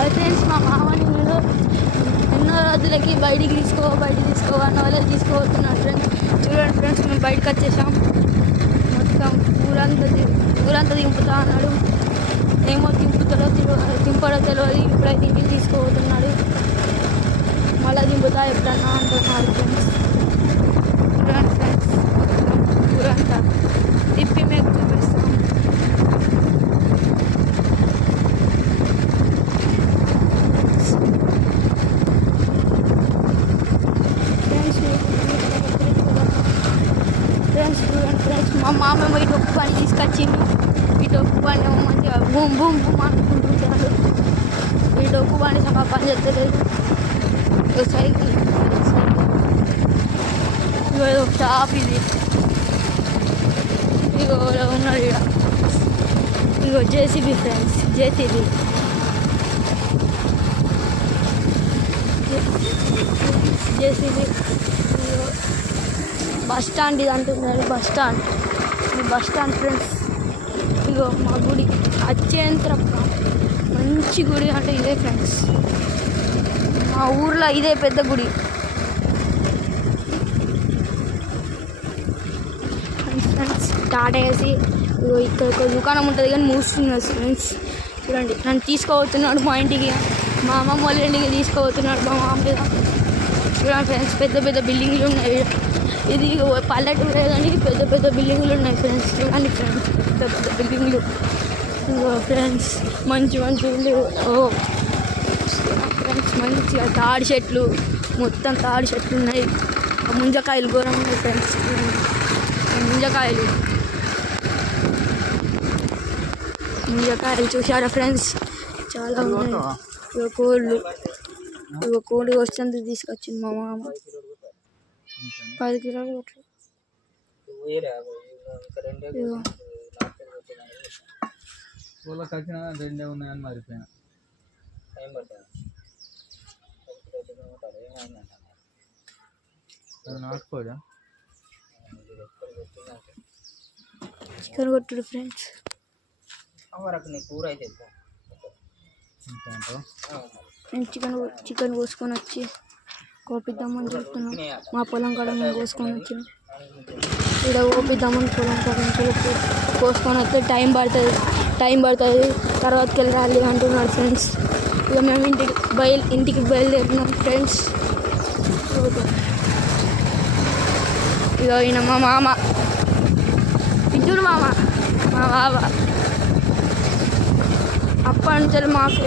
అది ఫ్రెండ్స్ మా మామని నేను ఎన్నో రోజులకి బయటికి తీసుకో అన్న వాళ్ళకి తీసుకోబోతున్నాను ఫ్రెండ్స్. చూడండి ఫ్రెండ్స్, మేము బయటకు వచ్చేసాం. మొత్తం ఊరంతా దింపుతా అన్నాడు. ఏమో దింపడో తెలియదు. ఇప్పుడైతే ఇంటికి తీసుకోబోతున్నాడు. మళ్ళీ దింపుతా ఎప్పుడన్నా అంటున్నాడు ఫ్రెండ్స్. చూడండి ఫ్రెండ్స్, ఊరంతా తిప్పి మేము చూపిస్తాం. ఫ్రెండ్స్ మా మామేమో ఇటు ఒక్క పని తీసుకొచ్చింది. ఇటు ఒక్క పని ఏమో మంచిగా బూమ్ బూమ్ బూమ్ అనుకుంటుంటాడు. ఇటు ఒక్క పని సగం పని చేస్తలేదు. సైకిల్ ఇగో షాప్ ఇది. ఇగో ఉన్నాడు ఇక్కడ. ఇగో JCB friends, JCB bus stand ఇది అంటున్నారు. Bus stand friends. ఇగో మా గుడి అత్యంత మంచి గుడి అంటే ఇదే ఫ్రెండ్స్. మా ఊర్లో ఇదే పెద్ద గుడి. ఫ్రెండ్స్ స్టార్ట్ అయ్యేసి ఇగో ఇక్కడ ఒక దుకాణం ఉంటుంది కానీ మూస్తున్నారు ఫ్రెండ్స్. చూడండి, నన్ను తీసుకోబోతున్నాడు మా ఇంటికి. మా అమ్మమ్మ వాళ్ళ ఇంటికి తీసుకోబోతున్నాడు మా మామ మీద. చూడండి ఫ్రెండ్స్, పెద్ద పెద్ద బిల్డింగ్లు ఉన్నాయి. ఇది పల్లెటూరే కానీ పెద్ద బిల్డింగ్లు ఉన్నాయి ఫ్రెండ్స్. చూడండి ఫ్రెండ్స్, పెద్ద బిల్డింగ్లు. ఫ్రెండ్స్ మంచి ఇల్లు. ఫ్రెండ్స్ మంచిగా తాడి చెట్లు, మొత్తం తాడి చెట్లు ఉన్నాయి. ముంజకాయలు ఘోరం ఉన్నాయి ఫ్రెండ్స్. ముంజకాయలు చూసారా ఫ్రెండ్స్, చాలా ఉన్నాయి. కోళ్ళు వస్తుంది తీసుకొచ్చింది మా మామ. 10 కిలోలు రెండే ఉన్నాయని మరిపోయినా. నాటుకోడా చికెన్ కొట్టుడు ఫ్రెండ్స్. కూర అయితే చికెన్ కోసుకొని వచ్చి కోపిద్దామని చెప్తున్నాం. మా పొలం కాడ మేము కోసుకొని వచ్చినాం. ఇక్కడ కోపిద్దామని పొలం కాడ కోసుకొని వస్తే టైం పడుతుంది తర్వాతకి వెళ్ళాలి అంటున్నాడు ఫ్రెండ్స్. ఇక మేము ఇంటికి బయలుదేరినాం ఫ్రెండ్స్. ఇక ఈయన మా మామ, ఇద్దరు మా బావ. అప్పటి నుంచి మాకు